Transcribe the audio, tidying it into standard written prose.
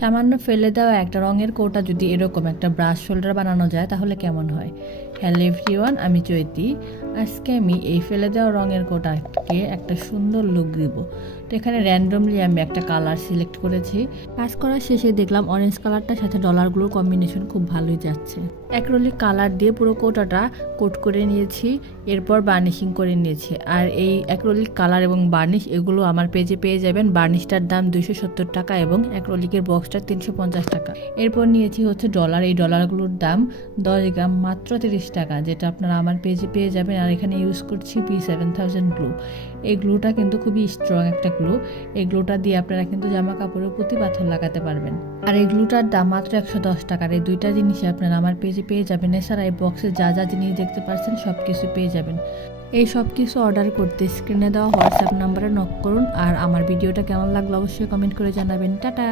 সামান্য ফেলে দেওয়া একটা রঙের কৌটা যদি এরকম একটা ব্রাশ শোল্ডার বানানো যায় তাহলে কেমন হয়। হ্যালো এভরিওয়ান, আমি চৈতি। আজকে আমি এই ফেলে দেওয়া রঙের কৌটাকে একটা সুন্দর লুক দিব। তো এখানে র্যান্ডমলি আমি একটা কালার সিলেক্ট করেছি। কাজ করার শেষে দেখলাম অরেঞ্জ কালারটার সাথে ডলারগুলোর কম্বিনেশন খুব ভালোই যাচ্ছে। অ্যাক্রিলিক কালার দিয়ে পুরো কৌটাটা কোট করে নিয়েছি, এরপর বার্নিশিং করে নিয়েছি। আর এই অ্যাক্রিলিক কালার এবং বার্নিশ এগুলো আমার পেজে পেয়ে যাবেন। বার্নিশটার দাম 270 টাকা এবং অ্যাক্রিলিকের বক্সটা 350 টাকা। এরপর নিয়েছি হচ্ছে ডলার। এই ডলারগুলোর দাম 10 গ্রাম মাত্র 30 টাকা, যেটা আপনারা আমার পেজে পেয়ে যাবেন। আর এখানে ইউজ করছি P7000 গ্লু। এই গ্লুটা কিন্তু খুবই স্ট্রং একটা গ্লু। এই গ্লুটা দিয়ে আপনারা কিন্তু জামা কাপড়ের প্রতি পাথর লাগাতে পারবেন। আর এই গ্লুটার দাম মাত্র 110 টাকার। এই দুইটা জিনিসই আপনারা আমার পেজে পেয়ে যাবেন। এছাড়া এই বক্সে যা যা জিনিস দেখতে পাচ্ছেন সব কিছু পেয়ে যাবেন। এই সব কিছু অর্ডার করতে স্ক্রিনে দেওয়া হোয়াটসঅ্যাপ নাম্বারে নক করুন। আর আমার ভিডিওটা কেমন লাগলো অবশ্যই কমেন্ট করে জানাবেন। টাটা।